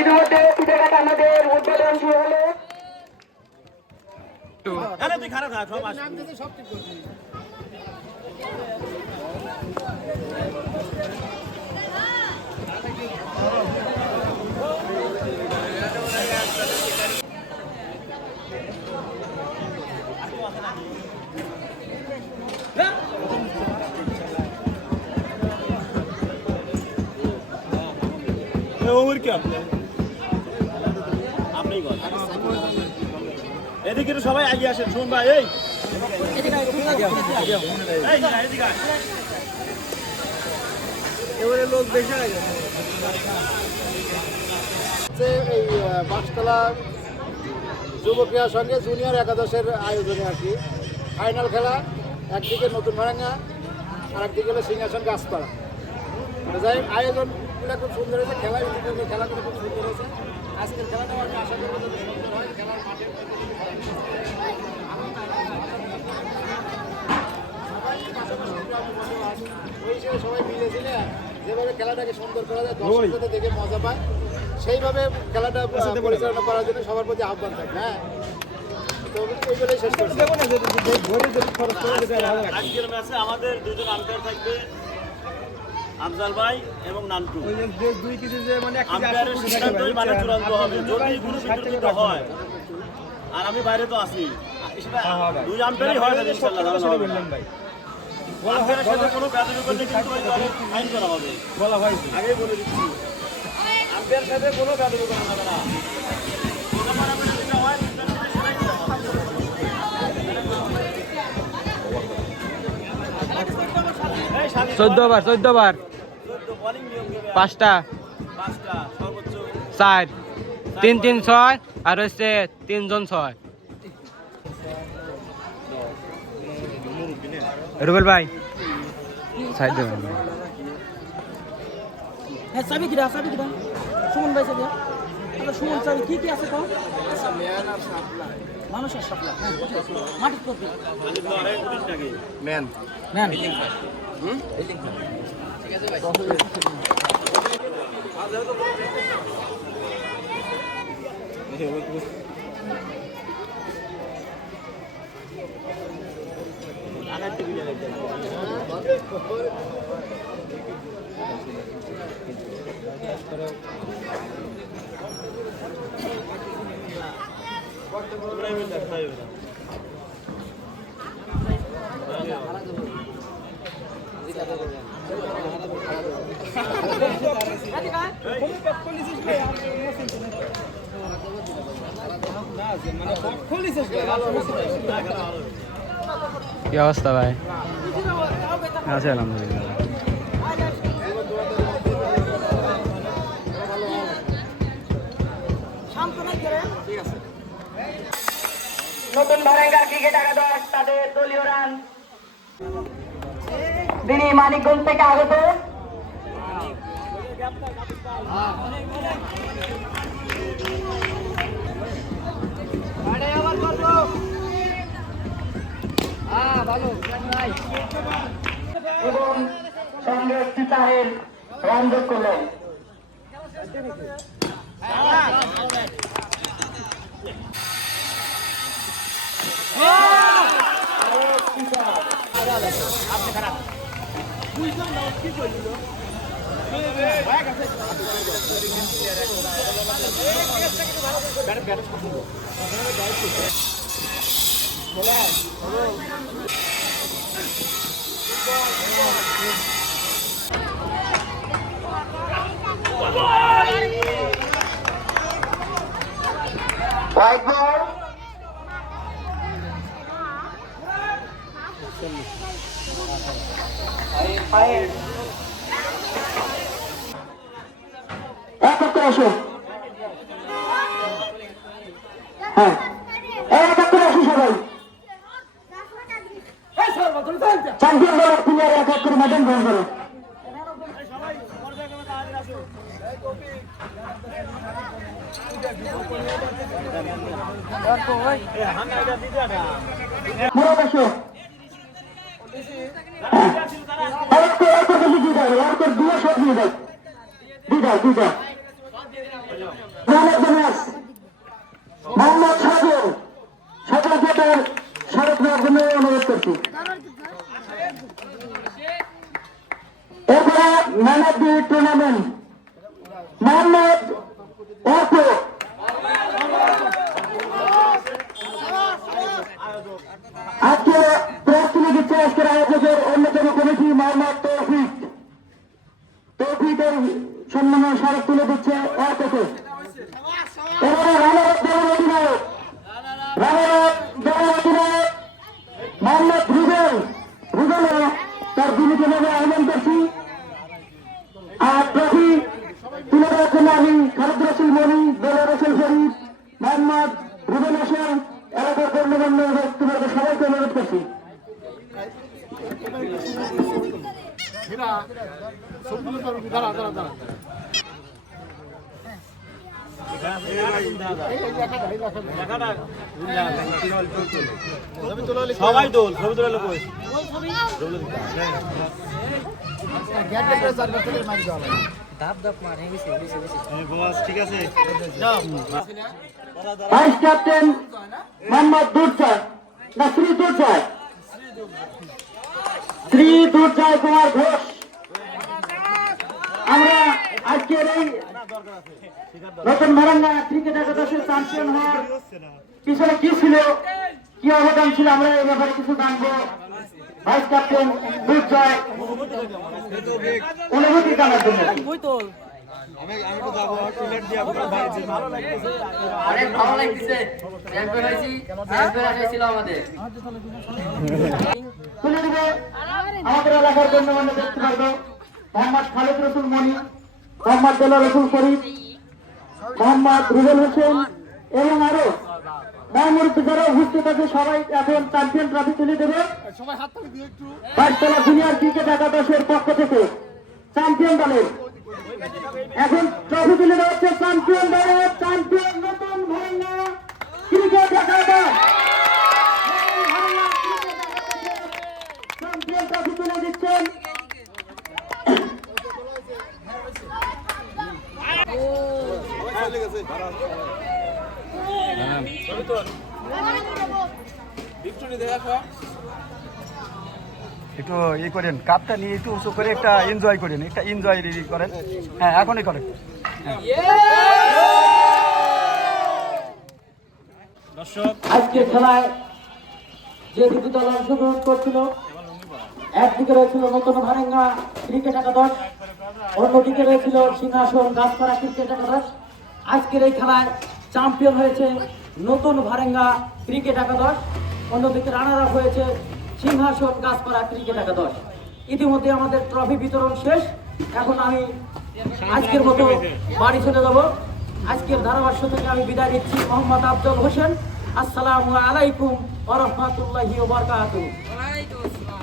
ইতিমধ্যে পিঠে কাটা আমাদের উদ্বোধন শুরু হলো। তুই খারাপ সব এদিকে সবাই আগে আসেন শুন ভাই এই এবারে লোক বেশি হয়ে গেছে এই বাসতলা যুব ক্রীড়ার সঙ্গে জুনিয়র একাদশের আয়োজনে আর কি ফাইনাল খেলা। একদিকে নতুন ভাড়াঙ্গা আর একদিকে হলো সিংহাসন গাছপাড়া। যাই আয়োজনগুলো খুব সুন্দর হয়েছে, খেলাগুলো খুব সুন্দর হয়েছে। আজকের খেলাটাও আমি আশা করবো যদি সুন্দর হয়। খেলার মাঠে ওই হিসেবে সবাই মিলেছিলে যেভাবে খেলাটাকে সুন্দর করা যায়, দর্শকদের দেখে মজা পায়, সেইভাবে খেলাটা পরিচালনা করার জন্য সবার প্রতি আহ্বান থাকবে। হ্যাঁ, তো এইগুলোই শেষ করছি। আজকের ম্যাচে আমাদের দুজন আম্পায়ার থাকবে, আফজাল ভাই এবং নান্টু। আম্পায়ারের সিদ্ধান্তই মানে চূড়ান্ত হবে। যদি কোনো বিতর্কিত হয়, আর আমি বাইরে তো আছি, দুই আম্পায়ারই হয় যাবে ইনশাআল্লাহ। আম্পায়ারের সাথে কোনো ব্যাধি করলে কিন্তু ফাইন করা হবে, বলা হয় আগেই বলে দিচ্ছি। আম্পায়ারের সাথে কোনো ব্যাধি করা হবে না। চোদ্দ বার 5টা 4 3-3-6 আর হচ্ছে 3 জন 6। রুবেল ভাই সাইড দেবেন। হ্যাঁ চাবি কিরা সুমন ভাই চাবি। সুমন চাবি কি আছে তো মানুষের সাপ্লাই মাটির কপি ম্যান ঠিক আছে ভাই। কি অবস্থা ভাই? আছে আলহামদুলিল্লাহ। নতুন ভাড়াঙ্গা ক্রিকেট একাদশ তাদের দলীয় রান তিনি মানিকগঞ্জ থেকে আগত। এবং সঙ্গে তাহের রান যোগ করলেন। White ball. Fire. এক করে আসো। হ্যাঁ, এক করে আসো সবাই। চ্যাম্পিয়ন দল প্লেয়ার এক করে ম্যাডাম গ্রহণ করো। মুরাদ আসো। দুইটা শট দিয়ে দাও, দুইটা মোহাম্মদ সাজল সকলকে তার স্মারক নেওয়ার জন্য অনুরোধ করছি। এরপরে man of the tournament Mohammad Arpo. আজকে প্রস্তুতি দিচ্ছে আজকের আয়োজকের অন্যতম কমিটি মোহাম্মদ তৌফিকের সম্মানের স্মারক তুলে দিচ্ছে অর্পোকে। এবারে রানার দলের অধিনায়ক মোহাম্মদ রুবেল তার দিদিকে নেমে আহ্বান করছি। আর ট্রফি তুলে দেওয়ার জন্য আমি খালেদ রসুল মনি, বেলা রসুল শরীফ, মোহাম্মদ রুবেল হোসেন এলাকার গণ্যমান্য ব্যক্তিবর্গ সবাইকে অনুরোধ করছি। সবাই দোল ছবি তোলা লোক ঠিক আছে। ভাইস ক্যাপ্টেন মোহাম্মদ দুর্জয় না শ্রী দুর্জয় কুমার ঘোষ। আমরা আজকের এই নতুন ভারাঙ্গা ক্রিকেট একাদশের চ্যাম্পিয়ন হওয়ার পিছনে কি ছিল, কি অবদান ছিল, আমরা এই ব্যাপারে কিছু জানবো। ভাইস ক্যাপ্টেন দুর্জয় অনুভূতি জানার জন্য। অনেক ভালো লাগতেছে, চ্যাম্পিয়ন হয়েছি, চ্যাম্পিয়ন হয়েছিল আমাদের। তুলে দিবে আমাদের এলাকার জন্য অন্য ব্যক্তিবর্গ মোহাম্মদ খালেদ রসুল মনি, মোহাম্মদ বেলা রসুল শরীফ, মোহাম্মদ রুবেল হোসেন এবং আরো মহামূর্তি যারা উপস্থিত আছে সবাই এখন চ্যাম্পিয়ন ট্রফি তুলে দেবে। বাইশতলা জুনিয়র ক্রিকেট একাদশের পক্ষ থেকে চ্যাম্পিয়ন দলের এখন ট্রফি তুলে দেওয়া হচ্ছে। চ্যাম্পিয়ন দলের চ্যাম্পিয়ন নতুন ভারাঙ্গা ক্রিকেট একাদশ চ্যাম্পিয়ন ট্রফি তুলে দিচ্ছেন। একটু ই করেন, কাপটা নিয়ে একটু উঁচু করে একটা এনজয় করেন, একটা এনজয় করেন। হ্যাঁ, এখনই করেন। দর্শক, আজকের খেলায় যে দুটি দল অংশগ্রহণ করছিল, একদিকে রয়েছিল নতুন ভারাঙ্গা ক্রিকেট একাদশ, অন্যদিকে রয়েছিল সিংহাসন গাছপাড়া ক্রিকেট একাদশ। আজকের এই খেলায় চ্যাম্পিয়ন হয়েছে নতুন ভারাঙ্গা ক্রিকেট একাদশ, অন্যদিকে রানার আপ হয়েছে সিংহাসন গাছপাড়া ক্রিকেট একাদশ। ইতিমধ্যে আমাদের ট্রফি বিতরণ শেষ। এখন আমি আজকের মতো বাড়ি চলে যাব। আজকের ধারাভাষ্য থেকে আমি বিদায় নিচ্ছি। মোহাম্মদ আফজল হোসেন। আসসালামু আলাইকুম ওয়া রাহমাতুল্লাহি ওয়া বারাকাতুহু।